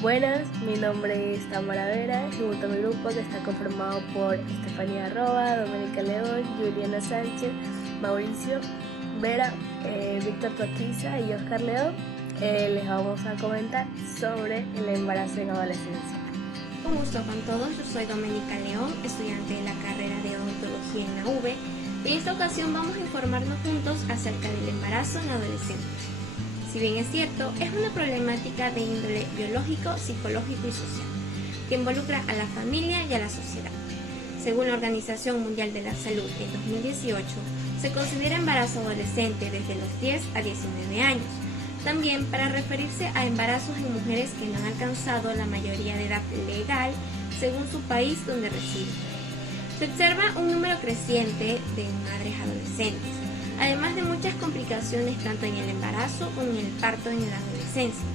Buenas, mi nombre es Tamara Vera y junto a mi grupo que está conformado por Estefanía Arroba, Doménica León, Juliana Sánchez, Mauricio Vera, Víctor Coquiza y Oscar León, les vamos a comentar sobre el embarazo en adolescencia. Un gusto con todos, yo soy Doménica León, estudiante de la carrera de odontología en la UV, y en esta ocasión vamos a informarnos juntos acerca del embarazo en adolescentes. Si bien es cierto, es una problemática de índole biológico, psicológico y social, que involucra a la familia y a la sociedad. Según la Organización Mundial de la Salud, en 2018, se considera embarazo adolescente desde los 10 a 19 años, también para referirse a embarazos en mujeres que no han alcanzado la mayoría de edad legal según su país donde residen. Se observa un número creciente de madres adolescentes, además de muchas complicaciones tanto en el embarazo como en el parto en la adolescencia,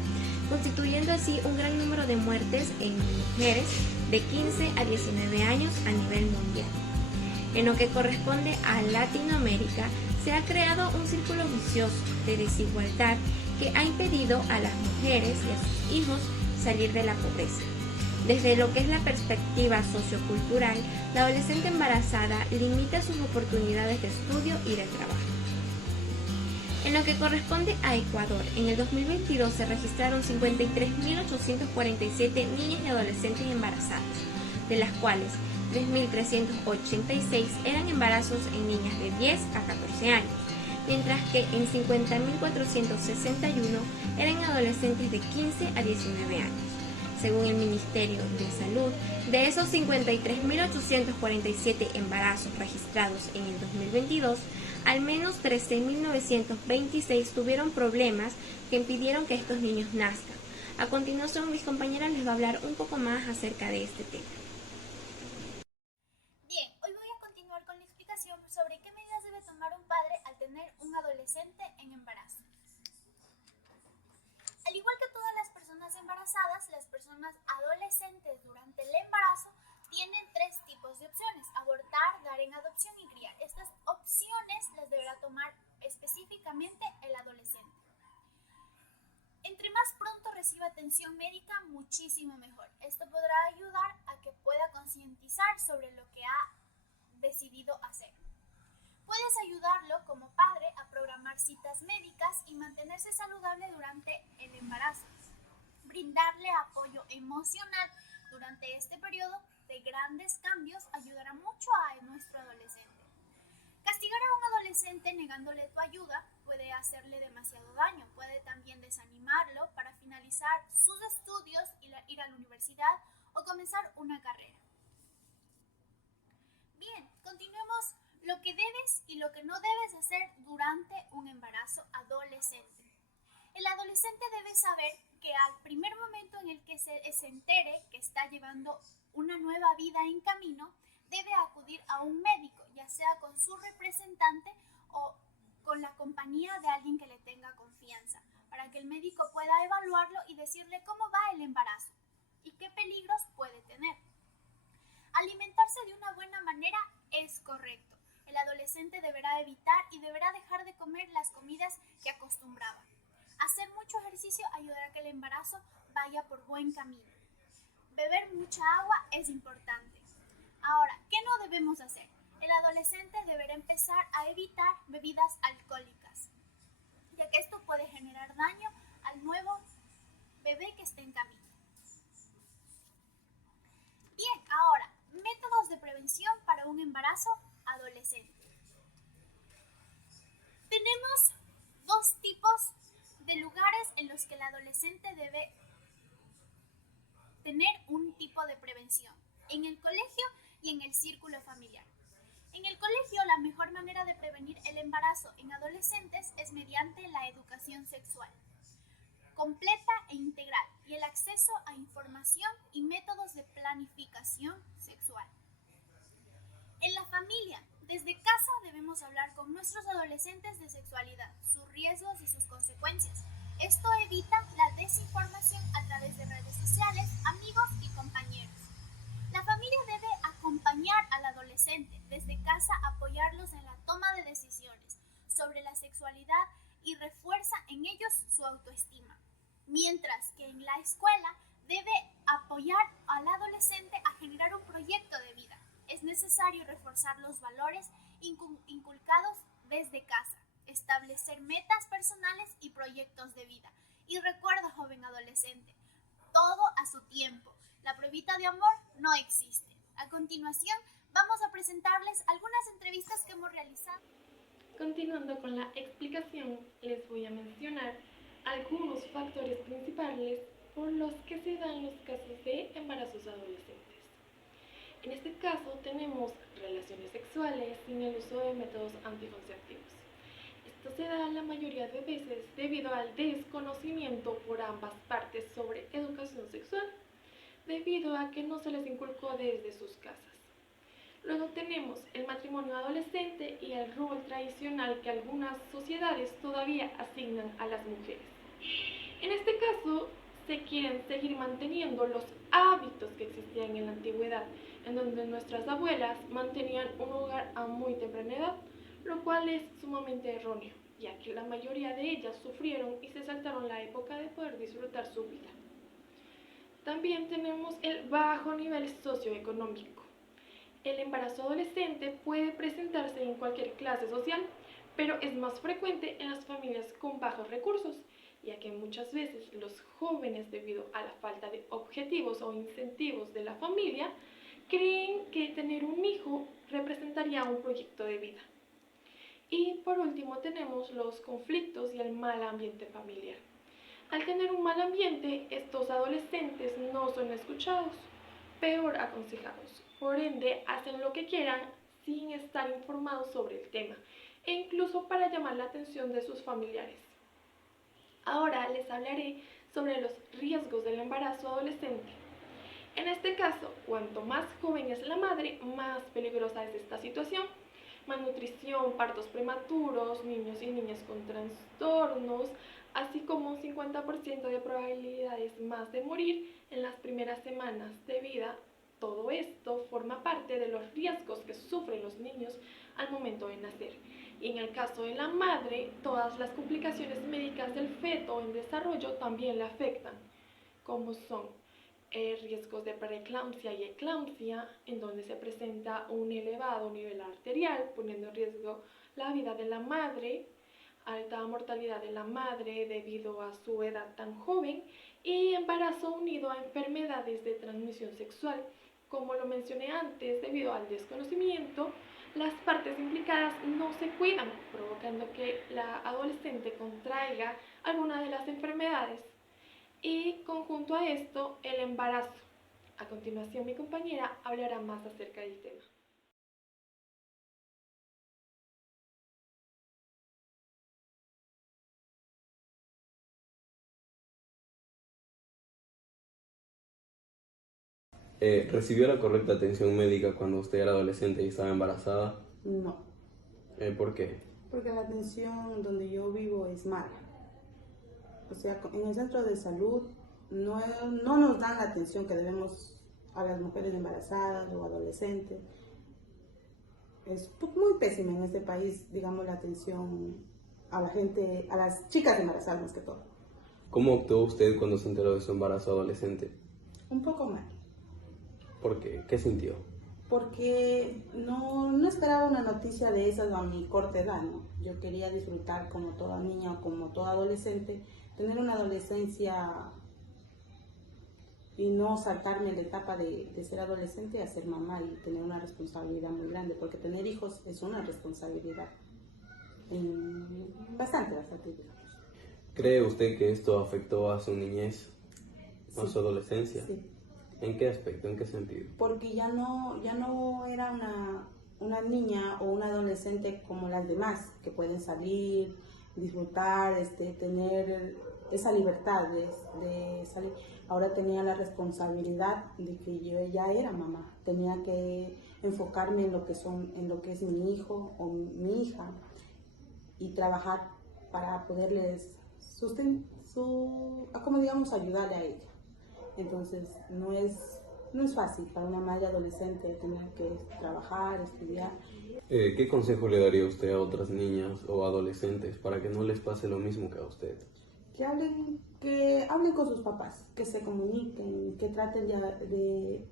constituyendo así un gran número de muertes en mujeres de 15 a 19 años a nivel mundial. En lo que corresponde a Latinoamérica, se ha creado un círculo vicioso de desigualdad que ha impedido a las mujeres y a sus hijos salir de la pobreza. Desde lo que es la perspectiva sociocultural, la adolescente embarazada limita sus oportunidades de estudio y de trabajo. En lo que corresponde a Ecuador, en el 2022 se registraron 53.847 niñas y adolescentes embarazadas, de las cuales 3.386 eran embarazos en niñas de 10 a 14 años, mientras que en 50.461 eran adolescentes de 15 a 19 años. Según el Ministerio de Salud, de esos 53.847 embarazos registrados en el 2022, al menos 13.926 tuvieron problemas que impidieron que estos niños nazcan. A continuación, mis compañeras les va a hablar un poco más acerca de este tema. Bien, hoy voy a continuar con la explicación sobre qué medidas debe tomar un padre al tener un adolescente en embarazo. Al igual que todas las personas embarazadas, las personas adolescentes durante el embarazo tienen tres tipos de opciones: abortar, dar en adopción y criar. Estas opciones las deberá tomar específicamente el adolescente. Entre más pronto reciba atención médica, muchísimo mejor. Esto podrá ayudar a que pueda concientizar sobre lo que ha decidido hacer. Puedes ayudarlo como padre a programar citas médicas y mantenerse saludable durante el embarazo. Brindarle apoyo emocional durante este periodo de grandes cambios ayudará mucho a nuestro adolescente. Castigar a un adolescente negándole tu ayuda puede hacerle demasiado daño, puede también desanimarlo para finalizar sus estudios, ir a la universidad o comenzar una carrera. Bien, continuemos lo que debes y lo que no debes hacer durante un embarazo adolescente. El adolescente debe saber que al primer momento en el que se entere que está llevando una nueva vida en camino, debe acudir a un médico, ya sea con su representante o con la compañía de alguien que le tenga confianza, para que el médico pueda evaluarlo y decirle cómo va el embarazo y qué peligros puede tener. Alimentarse de una buena manera es correcto. El adolescente deberá evitar y deberá dejar de comer las comidas que acostumbraba. Hacer mucho ejercicio ayudará a que el embarazo vaya por buen camino. Beber mucha agua es importante. Ahora, ¿qué no debemos hacer? El adolescente deberá empezar a evitar bebidas alcohólicas, ya que esto puede generar daño al nuevo bebé que esté en camino. Bien, ahora, métodos de prevención para un embarazo adolescente. Tenemos dos tipos de lugares en los que el adolescente debe tener un tipo de prevención: en el colegio y en el círculo familiar. En el colegio, la mejor manera de prevenir el embarazo en adolescentes es mediante la educación sexual completa e integral y el acceso a información y métodos de planificación sexual. En la familia, desde casa debemos hablar con nuestros adolescentes de sexualidad, sus riesgos y sus consecuencias. Esto evita la desinformación a través de redes sociales, amigos y compañeros. La familia debe acompañar al adolescente, desde casa apoyarlos en la toma de decisiones sobre la sexualidad y refuerza en ellos su autoestima. Mientras que en la escuela debe apoyar al adolescente a generar un proyecto de vida. Es necesario reforzar los valores inculcados desde casa, establecer metas personales y proyectos de vida. Y recuerda, joven adolescente, todo a su tiempo. La pruebita de amor no existe. A continuación, vamos a presentarles algunas entrevistas que hemos realizado. Continuando con la explicación, les voy a mencionar algunos factores principales por los que se dan los casos de embarazos adolescentes. En este caso tenemos relaciones sexuales sin el uso de métodos anticonceptivos. Esto se da la mayoría de veces debido al desconocimiento por ambas partes sobre educación sexual, debido a que no se les inculcó desde sus casas. Luego tenemos el matrimonio adolescente y el rol tradicional que algunas sociedades todavía asignan a las mujeres. En este caso, se quieren seguir manteniendo los hábitos que existían en la antigüedad, en donde nuestras abuelas mantenían un hogar a muy temprana edad, lo cual es sumamente erróneo, ya que la mayoría de ellas sufrieron y se saltaron la época de poder disfrutar su vida. También tenemos el bajo nivel socioeconómico. El embarazo adolescente puede presentarse en cualquier clase social, pero es más frecuente en las familias con bajos recursos, ya que muchas veces los jóvenes, debido a la falta de objetivos o incentivos de la familia, creen que tener un hijo representaría un proyecto de vida. Y por último tenemos los conflictos y el mal ambiente familiar. Al tener un mal ambiente, estos adolescentes no son escuchados, peor aconsejados. Por ende, hacen lo que quieran sin estar informados sobre el tema, e incluso para llamar la atención de sus familiares. Ahora les hablaré sobre los riesgos del embarazo adolescente. En este caso, cuanto más joven es la madre, más peligrosa es esta situación. Malnutrición, partos prematuros, niños y niñas con trastornos, así como un 50% de probabilidades más de morir en las primeras semanas de vida. Todo esto forma parte de los riesgos que sufren los niños al momento de nacer. Y en el caso de la madre, todas las complicaciones médicas del feto en desarrollo también le afectan, como son riesgos de preeclampsia y eclampsia, en donde se presenta un elevado nivel arterial, poniendo en riesgo la vida de la madre, alta mortalidad de la madre debido a su edad tan joven, y embarazo unido a enfermedades de transmisión sexual. Como lo mencioné antes, debido al desconocimiento, las partes implicadas no se cuidan, provocando que la adolescente contraiga alguna de las enfermedades. Y conjunto a esto, el embarazo. A continuación, mi compañera hablará más acerca del tema. ¿Recibió la correcta atención médica cuando usted era adolescente y estaba embarazada? No, ¿Por qué? porque la atención donde yo vivo es mala. O sea, en el centro de salud no nos dan la atención que debemos a las mujeres embarazadas o adolescentes. Es muy pésima en este país, digamos, la atención a la gente, a las chicas embarazadas más que todo. ¿Cómo actuó usted cuando se enteró de su embarazo adolescente? Un poco mal. ¿Por qué? ¿Qué sintió? Porque no esperaba una noticia de esas a mi corta edad, ¿no? Yo quería disfrutar como toda niña o como toda adolescente, tener una adolescencia y no saltarme la etapa de ser adolescente a ser mamá y tener una responsabilidad muy grande, porque tener hijos es una responsabilidad bastante digamos. ¿Cree usted que esto afectó a su niñez, a su adolescencia? Sí. ¿En qué aspecto? ¿En qué sentido? Porque ya no era una niña o una adolescente como las demás, que pueden salir, disfrutar, tener esa libertad de salir. Ahora tenía la responsabilidad de que yo ya era mamá, tenía que enfocarme en lo que es mi hijo o mi hija y trabajar para poderles como digamos, ayudarle a ella. Entonces no es fácil para una madre adolescente tener que trabajar, estudiar. ¿Qué consejo le daría usted a otras niñas o adolescentes para que no les pase lo mismo que a usted? que hablen con sus papás, que se comuniquen, que traten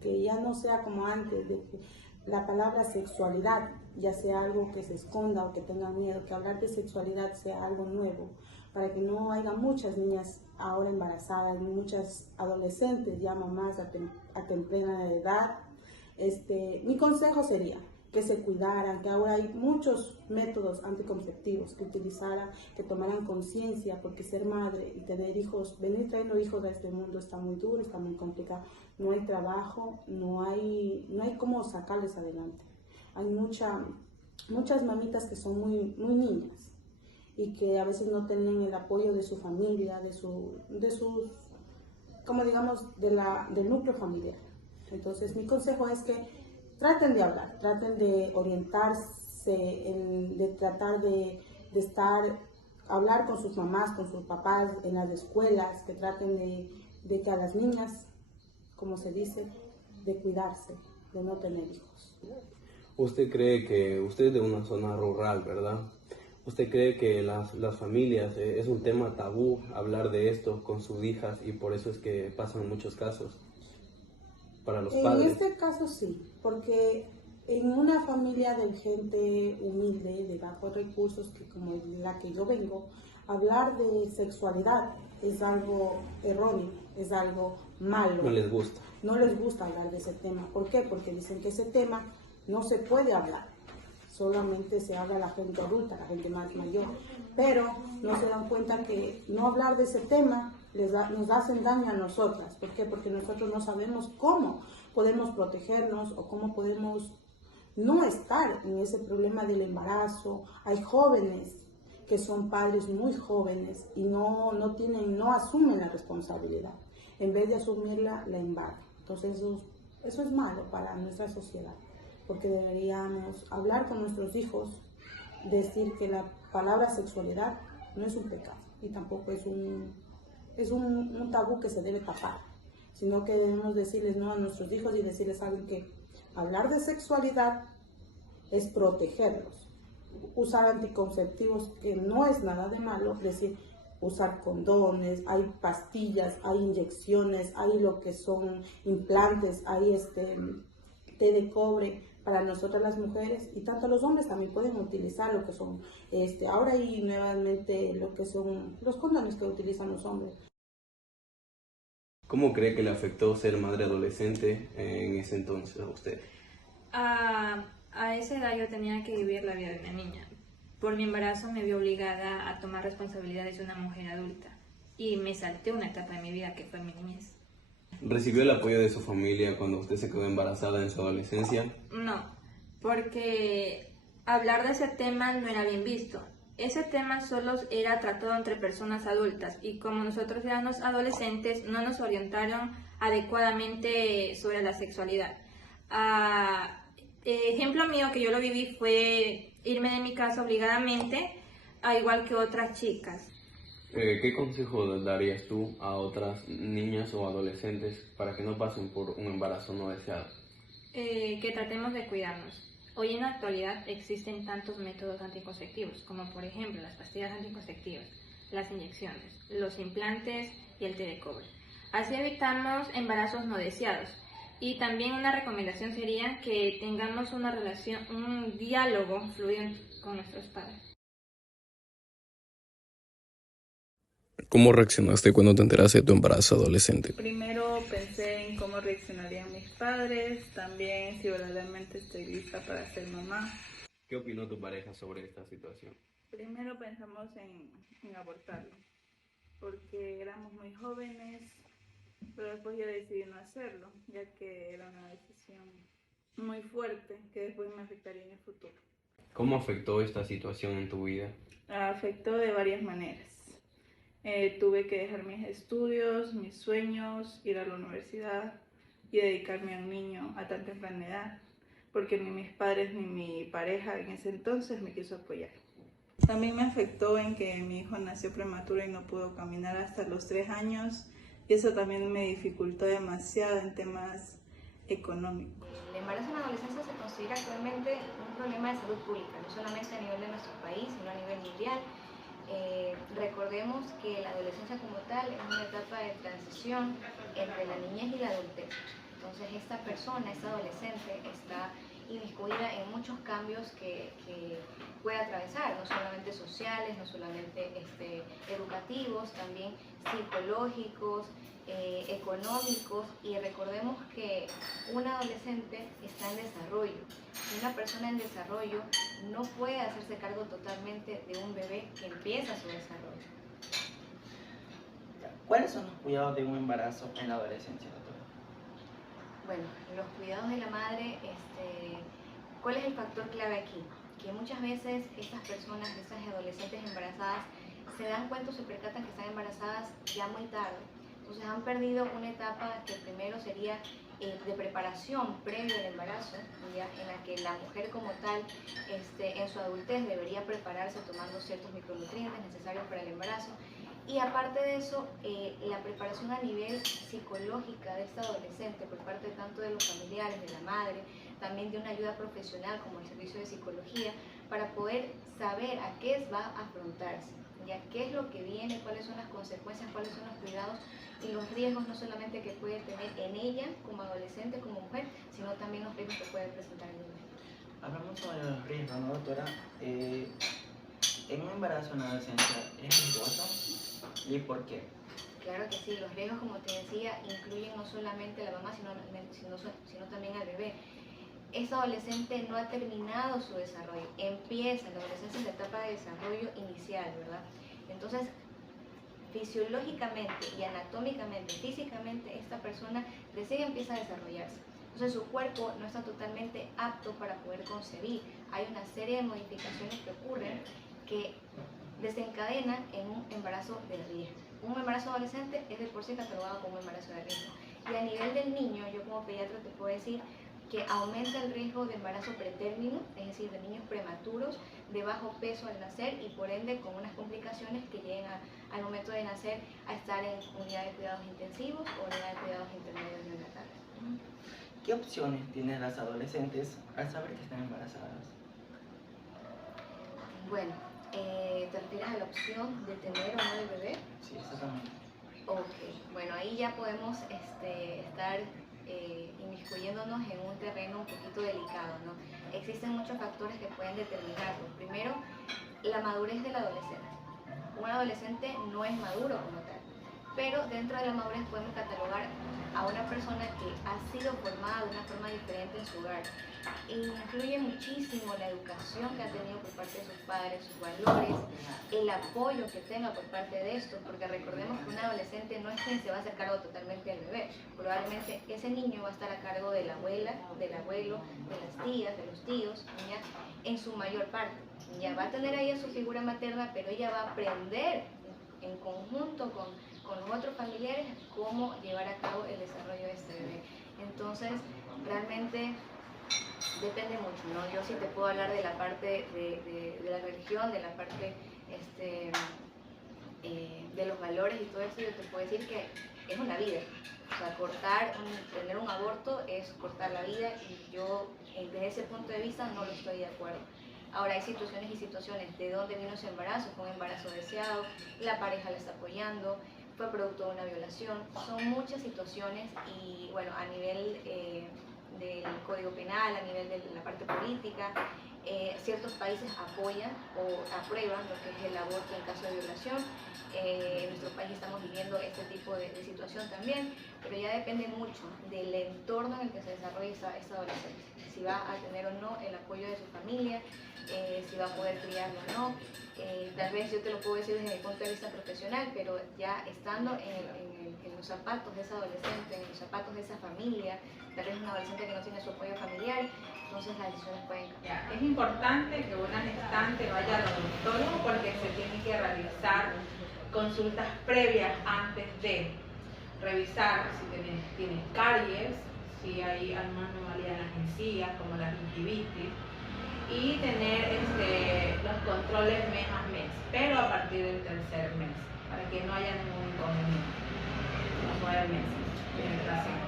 que ya no sea como antes, de que la palabra sexualidad ya sea algo que se esconda o que tengan miedo, que hablar de sexualidad sea algo nuevo, para que no haya muchas niñas ahora embarazadas, muchas adolescentes, ya mamás a temprana edad. Mi consejo sería que se cuidaran, que ahora hay muchos métodos anticonceptivos que utilizaran, que tomaran conciencia, porque ser madre y tener hijos, venir trayendo hijos a este mundo está muy duro, está muy complicado. No hay trabajo, no hay cómo sacarles adelante. Hay muchas mamitas que son muy niñas y que a veces no tienen el apoyo de su familia, de sus, como digamos, del núcleo familiar. Entonces mi consejo es que traten de hablar, traten de orientarse, de tratar de hablar con sus mamás, con sus papás en las escuelas, que traten de que a las niñas, como se dice, de cuidarse, de no tener hijos. ¿Usted cree que usted es de una zona rural, verdad? ¿Usted cree que las familias es un tema tabú hablar de esto con sus hijas y por eso es que pasan muchos casos para los padres? En este caso sí, porque en una familia de gente humilde, de bajos recursos, que como la que yo vengo, hablar de sexualidad es algo erróneo, es algo malo. No les gusta. No les gusta hablar de ese tema. ¿Por qué? Porque dicen que ese tema no se puede hablar. Solamente se habla a la gente adulta, la gente más mayor. Pero no se dan cuenta que no hablar de ese tema nos hacen daño a nosotras. ¿Por qué? Porque nosotros no sabemos cómo podemos protegernos o cómo podemos no estar en ese problema del embarazo. Hay jóvenes que son padres muy jóvenes y no asumen la responsabilidad. En vez de asumirla, la embargan. Entonces eso es malo para nuestra sociedad, porque deberíamos hablar con nuestros hijos, decir que la palabra sexualidad no es un pecado y tampoco es un tabú que se debe tapar, sino que debemos decirles no a nuestros hijos y decirles algo, que hablar de sexualidad es protegerlos, usar anticonceptivos, que no es nada de malo, es decir, usar condones, hay pastillas, hay inyecciones, hay lo que son implantes, hay té de cobre para nosotras las mujeres, y tanto los hombres también pueden utilizar lo que son, ahora hay nuevamente lo que son los condones que utilizan los hombres. ¿Cómo cree que le afectó ser madre adolescente en ese entonces a usted? A esa edad yo tenía que vivir la vida de una niña. Por mi embarazo me vi obligada a tomar responsabilidades de una mujer adulta y me salté una etapa de mi vida que fue mi niñez. ¿Recibió el apoyo de su familia cuando usted se quedó embarazada en su adolescencia? No, porque hablar de ese tema no era bien visto. Ese tema solo era tratado entre personas adultas y como nosotros éramos adolescentes no nos orientaron adecuadamente sobre la sexualidad. Ejemplo mío que yo lo viví fue irme de mi casa obligadamente, a igual que otras chicas. ¿Qué consejo darías tú a otras niñas o adolescentes para que no pasen por un embarazo no deseado? Que tratemos de cuidarnos. Hoy en la actualidad existen tantos métodos anticonceptivos, como por ejemplo las pastillas anticonceptivas, las inyecciones, los implantes y el té de cobre. Así evitamos embarazos no deseados. Y también una recomendación sería que tengamos una relación, un diálogo fluido con nuestros padres. ¿Cómo reaccionaste cuando te enteraste de tu embarazo adolescente? Primero pensé en cómo reaccionarían mis padres, también si verdaderamente estoy lista para ser mamá. ¿Qué opinó tu pareja sobre esta situación? Primero pensamos en abortarlo, porque éramos muy jóvenes, pero después yo decidí no hacerlo, ya que era una decisión muy fuerte que después me afectaría en el futuro. ¿Cómo afectó esta situación en tu vida? Afectó de varias maneras. Tuve que dejar mis estudios, mis sueños, ir a la universidad y dedicarme a un niño a tan temprana edad, porque ni mis padres ni mi pareja en ese entonces me quiso apoyar. También me afectó en que mi hijo nació prematuro y no pudo caminar hasta los 3 años, y eso también me dificultó demasiado en temas económicos. El embarazo en la adolescencia se considera actualmente un problema de salud pública, no solamente a nivel de nuestro país, sino a nivel mundial. Recordemos que la adolescencia como tal es una etapa de transición entre la niñez y la adultez. Entonces esta persona, esta adolescente, está inmiscuida en muchos cambios que puede atravesar, no solamente sociales, no solamente educativos, también psicológicos, económicos, y recordemos que un adolescente está en desarrollo. Una persona en desarrollo no puede hacerse cargo totalmente de un bebé que empieza su desarrollo. ¿Cuáles son los cuidados de un embarazo en la adolescencia, doctora? Bueno, los cuidados de la madre, ¿cuál es el factor clave aquí? Que muchas veces estas personas, estas adolescentes embarazadas, se dan cuenta o se percatan que están embarazadas ya muy tarde. Entonces han perdido una etapa que primero sería de preparación previo al embarazo, ¿ya? En la que la mujer como tal en su adultez debería prepararse tomando ciertos micronutrientes necesarios para el embarazo. Y aparte de eso, la preparación a nivel psicológica de esta adolescente por parte tanto de los familiares, de la madre, también de una ayuda profesional como el servicio de psicología, para poder saber a qué va a afrontarse, ya qué es lo que viene, cuáles son las consecuencias, cuáles son los cuidados y los riesgos no solamente que puede tener en ella como adolescente, como mujer, sino también los riesgos que puede presentar el niño. Hablamos sobre los riesgos, ¿no, doctora? ¿En un embarazo en la adolescencia es riesgoso? ¿Y por qué? Claro que sí, los riesgos, como te decía, incluyen no solamente a la mamá, sino también al bebé. Esta adolescente no ha terminado su desarrollo, empieza, la adolescencia es la etapa de desarrollo inicial, ¿verdad? Entonces, fisiológicamente y anatómicamente, físicamente, esta persona recién empieza a desarrollarse. Entonces su cuerpo no está totalmente apto para poder concebir. Hay una serie de modificaciones que ocurren que desencadenan en un embarazo de riesgo. Un embarazo adolescente es de por sí catalogado como un embarazo de riesgo. Y a nivel del niño, yo como pediatra te puedo decir que aumenta el riesgo de embarazo pretérmino, es decir, de niños prematuros, de bajo peso al nacer y por ende con unas complicaciones que lleguen al momento de nacer a estar en unidad de cuidados intensivos o unidad de cuidados intermedios neonatales. ¿Qué opciones tienen las adolescentes al saber que están embarazadas? Bueno, ¿te refieres a la opción de tener o no el bebé? Sí, exactamente. Ok, bueno, ahí ya podemos estar inmiscuyéndonos en un terreno un poquito delicado, ¿no? Existen muchos factores que pueden determinarlo. Primero, la madurez del adolescente. Un adolescente no es maduro como tal, pero dentro de la madurez podemos catalogar a una persona que ha sido formada de una forma diferente en su hogar. Influye muchísimo la educación que ha tenido por parte de sus padres, sus valores, el apoyo que tenga por parte de estos, porque recordemos que un adolescente no es quien se va a hacer cargo totalmente del bebé. Probablemente ese niño va a estar a cargo de la abuela, del abuelo, de las tías, de los tíos, ¿ya? En su mayor parte. Ya va a tener ahí a su figura materna, pero ella va a aprender en conjunto con los otros familiares cómo llevar a cabo el desarrollo de este bebé. Entonces, realmente depende mucho, ¿no? Yo sí te puedo hablar de la parte de la religión, de la parte de los valores y todo eso. Yo te puedo decir que es una vida. O sea, tener un aborto es cortar la vida y yo desde ese punto de vista no lo estoy de acuerdo. Ahora hay situaciones y situaciones de dónde vino ese embarazo, fue un embarazo deseado, la pareja la está apoyando, fue producto de una violación, son muchas situaciones y bueno, a nivel del Código Penal, a nivel de la parte política, ciertos países apoyan o aprueban lo que es el aborto en caso de violación. En nuestro país estamos viviendo este tipo de situación también, pero ya depende mucho del entorno en el que se desarrolle esta adolescencia, si va a tener o no el apoyo de su familia, si va a poder criarlo o no. Tal vez yo te lo puedo decir desde el punto de vista profesional, pero ya estando en los zapatos de esa adolescente, en los zapatos de esa familia, tal vez un adolescente que no tiene su apoyo familiar, entonces las decisiones pueden cambiar. Es importante que una gestante vaya al odontólogo porque se tiene que realizar consultas previas antes de revisar si tienes caries, si hay alguna anomalía en las encías como la gingivitis, y tener los controles mes a mes, pero a partir del tercer mes, para que no haya ningún inconveniente. Los 9 meses de gestación.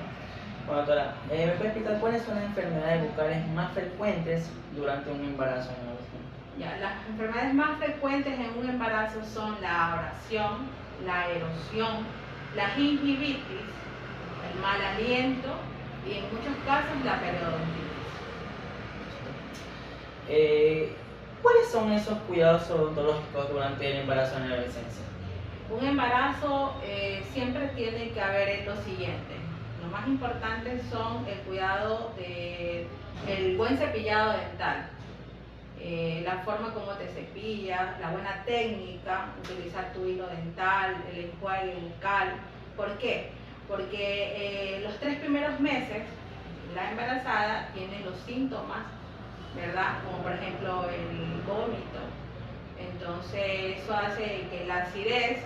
Bueno, doctora, ¿me puede explicar cuáles son las enfermedades bucales más frecuentes durante un embarazo en adolescente? Ya, las enfermedades más frecuentes en un embarazo son la abrasión, la erosión, la gingivitis, el mal aliento y en muchos casos la periodontitis. ¿Cuáles son esos cuidados odontológicos durante el embarazo en la adolescencia? Un embarazo siempre tiene que haber lo siguiente. Lo más importante son el cuidado del buen cepillado dental, la forma como te cepillas, la buena técnica, utilizar tu hilo dental, el enjuague bucal. ¿Por qué? Porque los 3 primeros meses la embarazada tiene los síntomas, ¿verdad? Como por ejemplo el vómito. Entonces eso hace que la acidez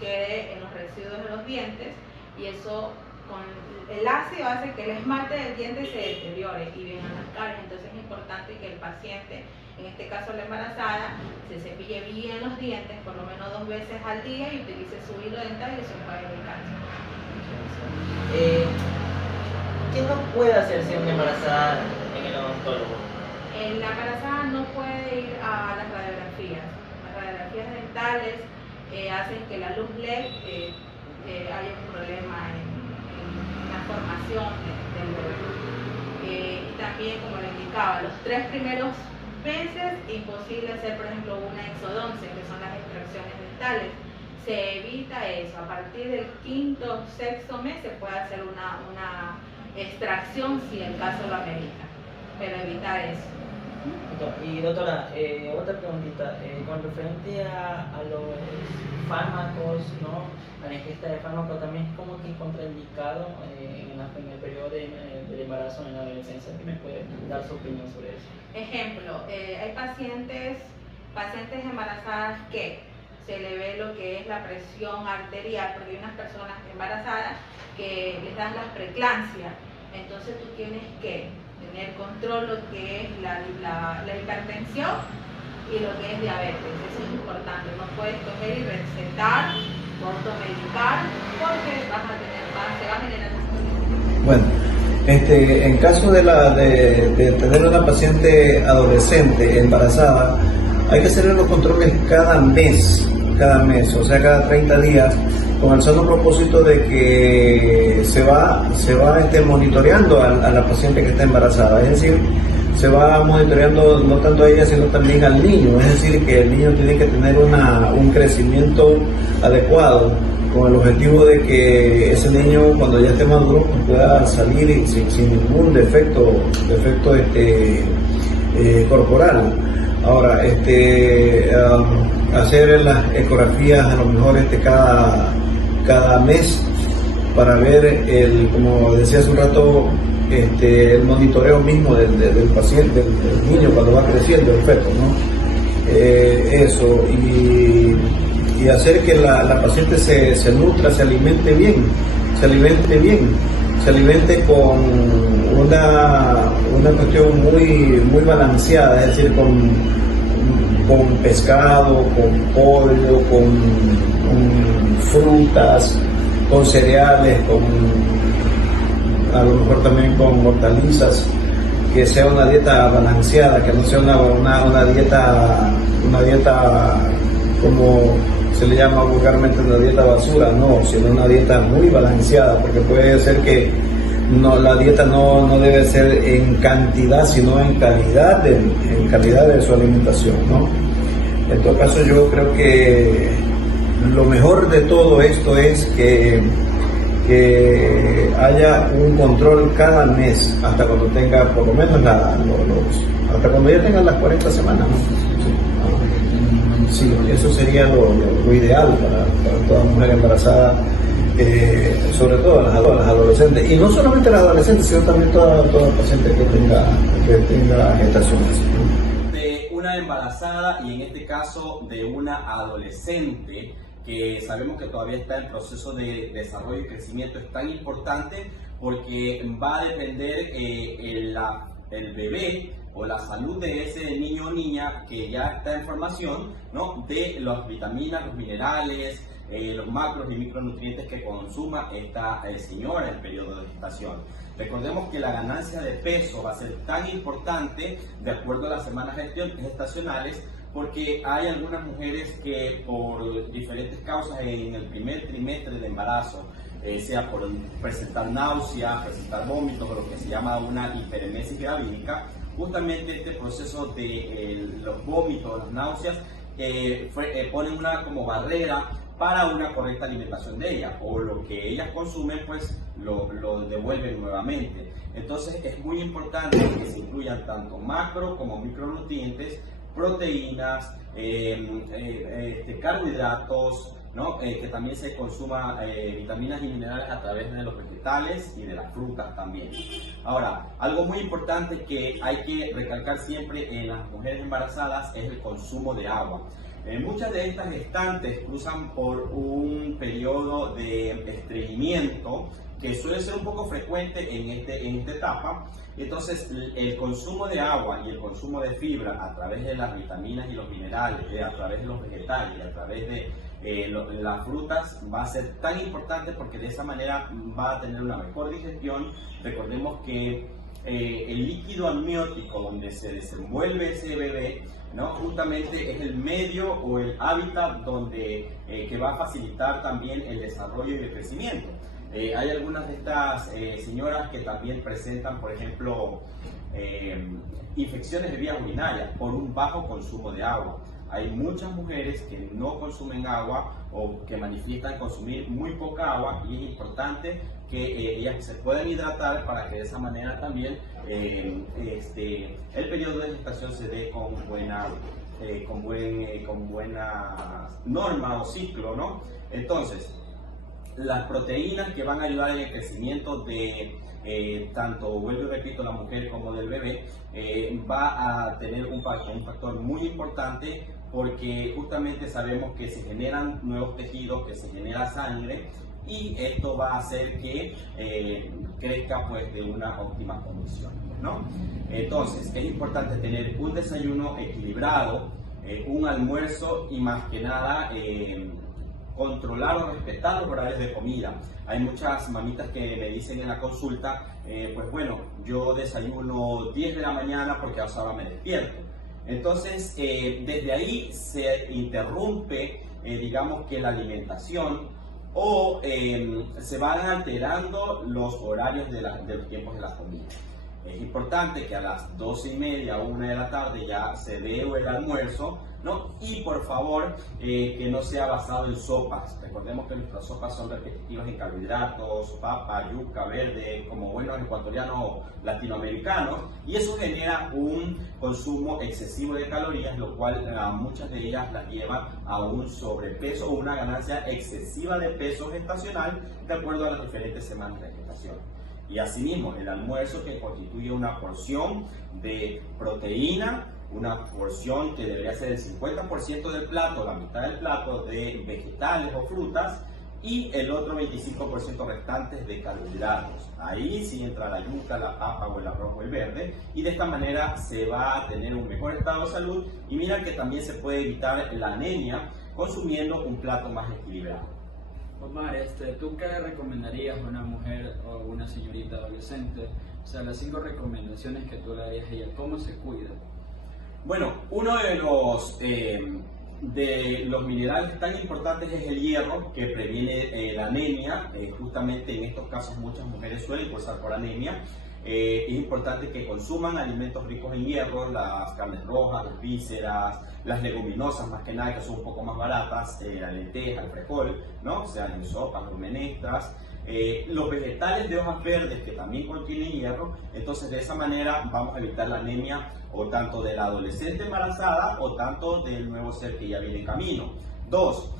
quede en los residuos de los dientes y eso con el ácido hace que el esmalte del diente se deteriore y vengan las caries. Entonces es importante que el paciente, en este caso la embarazada, se cepille bien los dientes por lo menos 2 veces al día y utilice su hilo dental y su enjuague bucal. ¿Qué no puede hacerse una embarazada en el odontólogo? La embarazada no puede ir a las radiografías. Las radiografías dentales hacen que la luz LED haya un problema en la formación del bebé. Y también, como le indicaba, los 3 primeros meses imposible hacer, por ejemplo, una exodoncia, que son las extracciones dentales. Se evita eso. A partir del 5º o 6º mes se puede hacer una extracción si el caso lo amerita, pero evitar eso. Y doctora, otra preguntita, con referente a los fármacos, ¿no? A la ingesta de fármacos también es como que contraindicado en el periodo del embarazo en la adolescencia. ¿Qué me puede dar su opinión sobre eso? Ejemplo, hay pacientes embarazadas que se le ve lo que es la presión arterial, porque hay unas personas embarazadas que les dan la preeclampsia, entonces tú tienes que tener control lo que es la hipertensión y lo que es diabetes. Eso es importante, no puedes coger y recetar o automedicar porque se va a generar un... Bueno, en caso de tener una paciente adolescente embarazada, hay que hacerle los controles cada mes, o sea, cada 30 días, con el solo propósito de que se va monitoreando a la paciente que está embarazada, es decir, se va monitoreando no tanto a ella sino también al niño, es decir, que el niño tiene que tener un crecimiento adecuado, con el objetivo de que ese niño cuando ya esté maduro pueda salir sin ningún defecto corporal. Ahora, hacer las ecografías a lo mejor cada mes para ver como decía hace un rato, el monitoreo mismo del paciente, del niño cuando va creciendo, el feto, ¿no? Eso, y hacer que la paciente se nutra, se alimente bien, se alimente con una cuestión muy balanceada, es decir, con pescado, con pollo, con frutas, con cereales, a lo mejor también con hortalizas, que sea una dieta balanceada, que no sea una dieta como se le llama vulgarmente una dieta basura, no, sino una dieta muy balanceada, porque puede ser que la dieta no debe ser en cantidad, sino en calidad de su alimentación, ¿no? En todo caso, yo creo que lo mejor de todo esto es que haya un control cada mes, hasta cuando tenga por lo menos hasta cuando ya tengan las 40 semanas, ¿no? Sí, eso sería lo ideal para toda mujer embarazada, sobre todo las adolescentes, y no solamente las adolescentes, sino también toda paciente que tenga gestaciones. De una embarazada y en este caso de una adolescente que sabemos que todavía está en proceso de desarrollo y crecimiento, es tan importante porque va a depender el bebé o la salud de ese niño o niña que ya está en formación, ¿no? De las vitaminas, los minerales, los macros y micronutrientes que consuma esta señora en el periodo de gestación. Recordemos que la ganancia de peso va a ser tan importante de acuerdo a las semanas gestacionales, porque hay algunas mujeres que por diferentes causas en el primer trimestre de embarazo, sea por presentar náuseas, presentar vómitos o lo que se llama una hiperemesis gravídica, justamente este proceso de los vómitos, las náuseas, ponen una como barrera para una correcta alimentación de ella, o lo que ellas consumen pues lo devuelven nuevamente. Entonces es muy importante que se incluyan tanto macro como micronutrientes, proteínas, carbohidratos, ¿no? Que también se consuma vitaminas y minerales a través de los vegetales y de las frutas también. Ahora, algo muy importante que hay que recalcar siempre en las mujeres embarazadas es el consumo de agua. Muchas de estas gestantes cruzan por un periodo de estreñimiento que suele ser un poco frecuente en esta etapa. Entonces, el consumo de agua y el consumo de fibra a través de las vitaminas y los minerales, a través de los vegetales y a través de las frutas va a ser tan importante, porque de esa manera va a tener una mejor digestión. Recordemos que el líquido amniótico donde se desenvuelve ese bebé, ¿no? Justamente es el medio o el hábitat donde, que va a facilitar también el desarrollo y el crecimiento. Hay algunas de estas señoras que también presentan, por ejemplo, infecciones de vías urinarias por un bajo consumo de agua. Hay muchas mujeres que no consumen agua o que manifiestan consumir muy poca agua, y es importante que ellas se puedan hidratar para que de esa manera también el periodo de gestación se dé con buena norma o ciclo, ¿no? Entonces, las proteínas que van a ayudar en el crecimiento de tanto, vuelvo y repito, la mujer como del bebé, va a tener un factor muy importante, porque justamente sabemos que se generan nuevos tejidos, que se genera sangre, y esto va a hacer que crezca pues de una óptima condición, ¿no? Entonces es importante tener un desayuno equilibrado, un almuerzo, y más que nada controlar o respetar los horarios de comida. Hay muchas mamitas que me dicen en la consulta, pues bueno, yo desayuno 10 de la mañana porque a esa hora me despierto. Entonces, desde ahí se interrumpe, digamos que la alimentación, o se van alterando los horarios de los tiempos de las comidas. Es importante que a las 12:30, 1 de la tarde ya se dé el almuerzo, ¿no? Y por favor, que no sea basado en sopas. Recordemos que nuestras sopas son repetitivas en carbohidratos, papa, yuca, verde, como buenos ecuatorianos latinoamericanos, y eso genera un consumo excesivo de calorías, lo cual a muchas de ellas las lleva a un sobrepeso o una ganancia excesiva de peso gestacional de acuerdo a las diferentes semanas de gestación. Y asimismo, el almuerzo, que constituye una porción de proteína, una porción que debería ser el 50% del plato, la mitad del plato de vegetales o frutas, y el otro 25% restantes de carbohidratos. Ahí sí entra la yuca, la papa o el arroz o el verde, y de esta manera se va a tener un mejor estado de salud. Y mira que también se puede evitar la anemia consumiendo un plato más equilibrado. Omar, ¿tú qué recomendarías a una mujer o una señorita adolescente? O sea, las 5 recomendaciones que tú le darías a ella, ¿cómo se cuida? Bueno, uno de los minerales tan importantes es el hierro, que previene la anemia. Justamente en estos casos muchas mujeres suelen cursar por anemia. Es importante que consuman alimentos ricos en hierro, las carnes rojas, las vísceras, las leguminosas, más que nada, que son un poco más baratas, la lenteja, el frijol, ¿no? O sea, en sopas, los menestras, los vegetales de hojas verdes, que también contienen hierro. Entonces, de esa manera vamos a evitar la anemia, o tanto de la adolescente embarazada o tanto del nuevo ser que ya viene en camino. 2.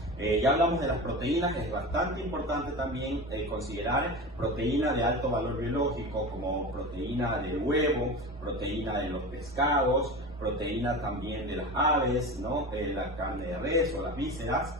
Ya hablamos de las proteínas. Es bastante importante también considerar proteína de alto valor biológico, como proteína del huevo, proteína de los pescados, proteína también de las aves, ¿no? La carne de res o las vísceras.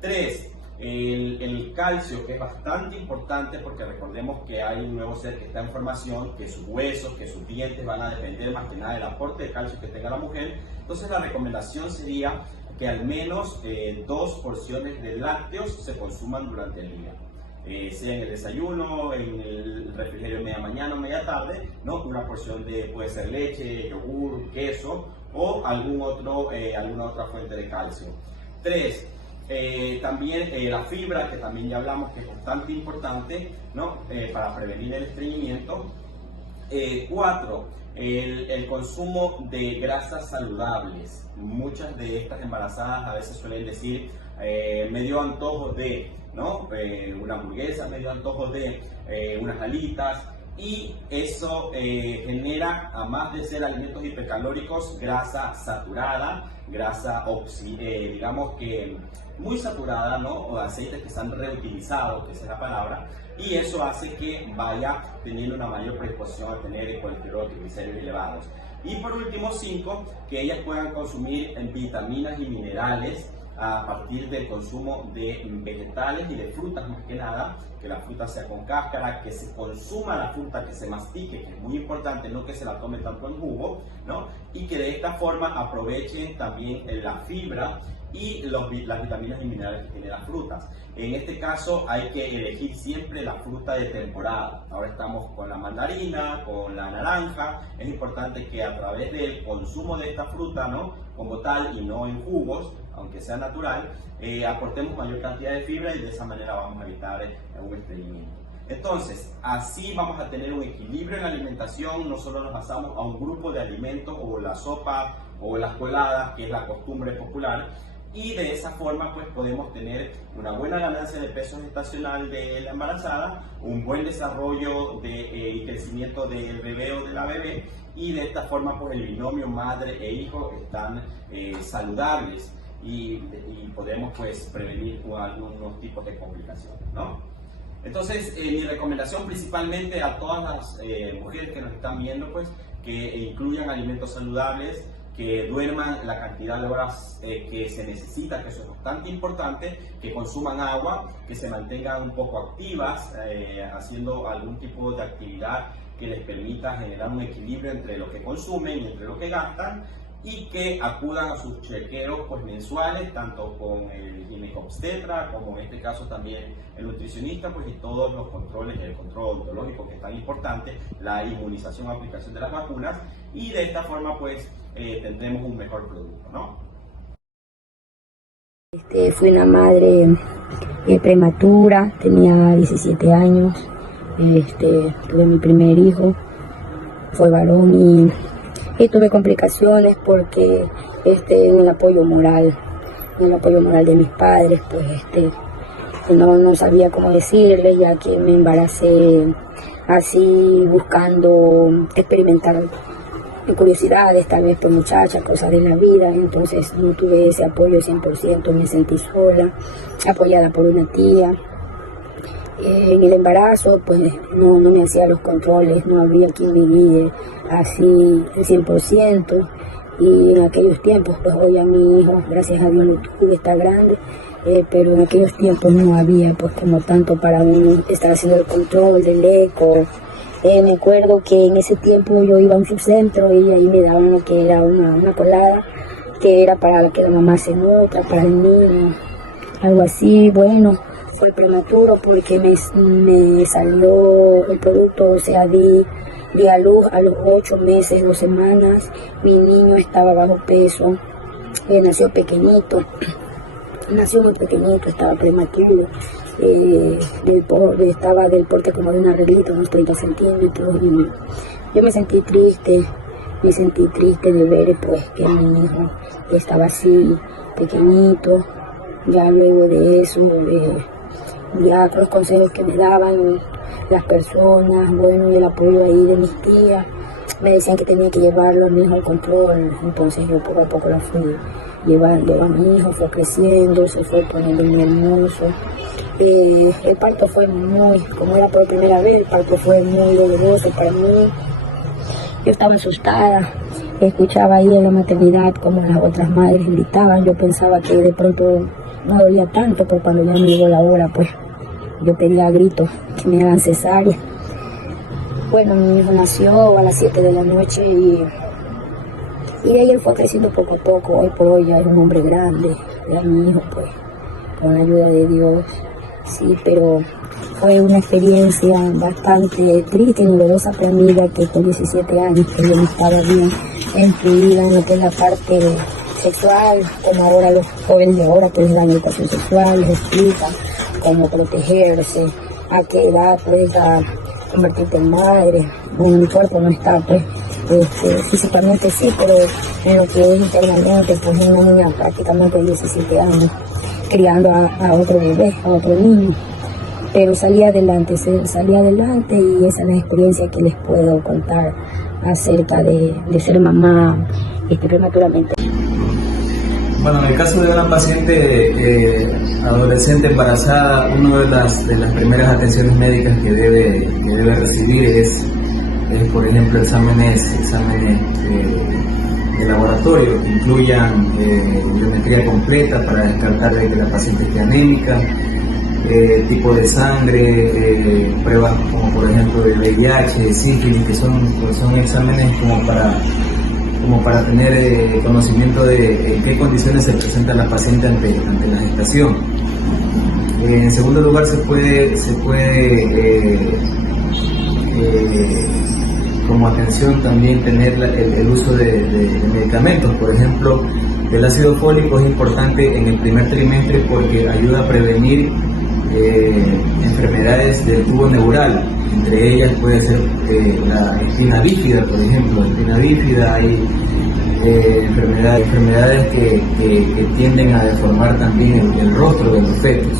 3. El calcio, que es bastante importante, porque recordemos que hay un nuevo ser que está en formación, que sus huesos, que sus dientes van a depender más que nada del aporte de calcio que tenga la mujer. Entonces la recomendación sería que al menos 2 porciones de lácteos se consuman durante el día. Sea en el desayuno, en el refrigerio media mañana o media tarde, ¿no? Una porción de, puede ser leche, yogur, queso o alguna otra fuente de calcio. 3. También la fibra, que también ya hablamos que es bastante importante, ¿no? Para prevenir el estreñimiento. 4. El consumo de grasas saludables. Muchas de estas embarazadas a veces suelen decir, me dio antojo de, ¿no? Una hamburguesa, me dio antojo de unas alitas, y eso genera, además de ser alimentos hipercalóricos, grasa saturada, grasa digamos que muy saturada, ¿no? O aceites que se han reutilizado, que esa es la palabra, y eso hace que vaya teniendo una mayor predisposición a tener colesterol, triglicéridos elevados. Y por último, 5, que ellas puedan consumir vitaminas y minerales a partir del consumo de vegetales y de frutas, más que nada, que la fruta sea con cáscara, que se consuma la fruta, que se mastique, que es muy importante, no que se la tome tanto en jugo, ¿no? Y que de esta forma aprovechen también la fibra y las vitaminas y minerales que tienen las frutas. En este caso hay que elegir siempre la fruta de temporada. Ahora estamos con la mandarina, con la naranja. Es importante que a través del consumo de esta fruta, ¿no? Como tal, y no en jugos, aunque sea natural, aportemos mayor cantidad de fibra, y de esa manera vamos a evitar un estreñimiento. Entonces, así vamos a tener un equilibrio en la alimentación. No solo nos basamos a un grupo de alimentos, o la sopa o las coladas, que es la costumbre popular, y de esa forma pues podemos tener una buena ganancia de peso gestacional de la embarazada, un buen desarrollo y crecimiento del bebé o de la bebé, y de esta forma pues el binomio madre e hijo están saludables, y podemos pues prevenir algunos tipos de complicaciones, ¿no? Entonces, mi recomendación principalmente a todas las mujeres que nos están viendo, pues, que incluyan alimentos saludables, que duerman la cantidad de horas que se necesita, que eso es bastante importante, que consuman agua, que se mantengan un poco activas, haciendo algún tipo de actividad que les permita generar un equilibrio entre lo que consumen y entre lo que gastan, y que acudan a sus chequeos pues, mensuales, tanto con el ginecobstetra como en este caso también el nutricionista, pues, y todos los controles, el control odontológico, que es tan importante, la inmunización o aplicación de las vacunas, y de esta forma pues tendremos un mejor producto, ¿no? Fui una madre prematura, tenía 17 años, tuve mi primer hijo, fue varón, y tuve complicaciones porque en el apoyo moral de mis padres, pues no sabía cómo decirle, ya que me embaracé así buscando experimentar curiosidades, tal vez por muchachas, cosas de la vida. Entonces no tuve ese apoyo 100%, me sentí sola, apoyada por una tía. En el embarazo pues no me hacía los controles, no había quien me guíe así al 100%, y en aquellos tiempos pues hoy a mi hijo, gracias a Dios lo tuve, está grande, pero en aquellos tiempos no había pues como tanto para uno estar haciendo el control del eco. Me acuerdo que en ese tiempo yo iba a un subcentro y ahí me daban lo que era una colada, que era para que la mamá se nutra, para el niño, algo así. Bueno, fue prematuro porque me salió el producto, o sea, di a luz a los 8 meses, 2 semanas. Mi niño estaba bajo peso, nació muy pequeñito, estaba prematuro. Estaba del porte como de una reglita, unos 30 centímetros, y yo me sentí triste de ver pues que mi hijo estaba así pequeñito. Ya luego de eso, ya los consejos que me daban las personas, bueno, y el apoyo ahí de mis tías, me decían que tenía que llevarlo a mi hijo al control. Entonces yo poco a poco la fui llevando a mi hijo, fue creciendo, se fue poniendo muy hermoso. El parto fue como era por primera vez, el parto fue muy doloroso para mí. Yo estaba asustada, escuchaba ahí en la maternidad como las otras madres gritaban. Yo pensaba que de pronto no dolía tanto, pero cuando ya me llegó la hora, pues yo pedía a gritos que me hagan cesárea. Bueno, mi hijo nació a las 7 de la noche y Y de ahí él fue creciendo poco a poco. Hoy por hoy ya es un hombre grande, ya mi hijo, pues, con la ayuda de Dios. Sí, pero fue una experiencia bastante triste y dolorosa para mí, ya que con 17 años que yo no estaba bien incluida en lo que es la parte sexual, como ahora los jóvenes de ahora pues dan educación sexual, les explican cómo protegerse, a qué edad pues a convertirte en madre. Bueno, mi cuerpo no está pues físicamente sí, pero en lo que es internamente pues una niña prácticamente de 17 años criando a otro bebé, a otro niño. Pero salí adelante y esa es la experiencia que les puedo contar acerca de ser mamá prematuramente. Bueno, en el caso de una paciente adolescente embarazada, una de las primeras atenciones médicas que debe recibir es por ejemplo, exámenes de laboratorio que incluyan biometría completa para descartar de que la paciente esté anémica, tipo de sangre, pruebas como por ejemplo de VIH, de sífilis, que son exámenes como para tener conocimiento de en qué condiciones se presenta la paciente ante la gestación. En segundo lugar, se puede como atención también tener el uso de medicamentos. Por ejemplo, el ácido fólico es importante en el primer trimestre porque ayuda a prevenir enfermedades del tubo neural. Entre ellas puede ser la espina bífida, por ejemplo. La espina bífida, hay enfermedades que tienden a deformar también el rostro de los fetos.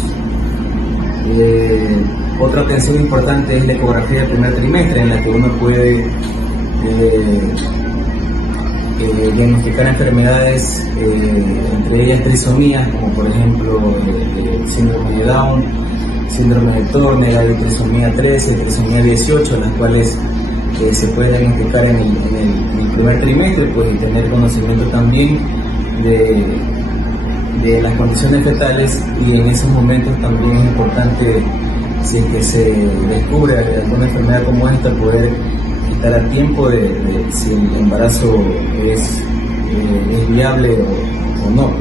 Otra atención importante es la ecografía del primer trimestre, en la que uno puede diagnosticar enfermedades, entre ellas trisomías, como por ejemplo síndrome de Down, síndrome de Turner, la trisomía 13, trisomía 18, las cuales se pueden diagnosticar en el primer trimestre, pues, y tener conocimiento también de las condiciones fetales, y en esos momentos también es importante, si es que se descubre alguna enfermedad como esta, poder estar a tiempo de si el embarazo es viable o no.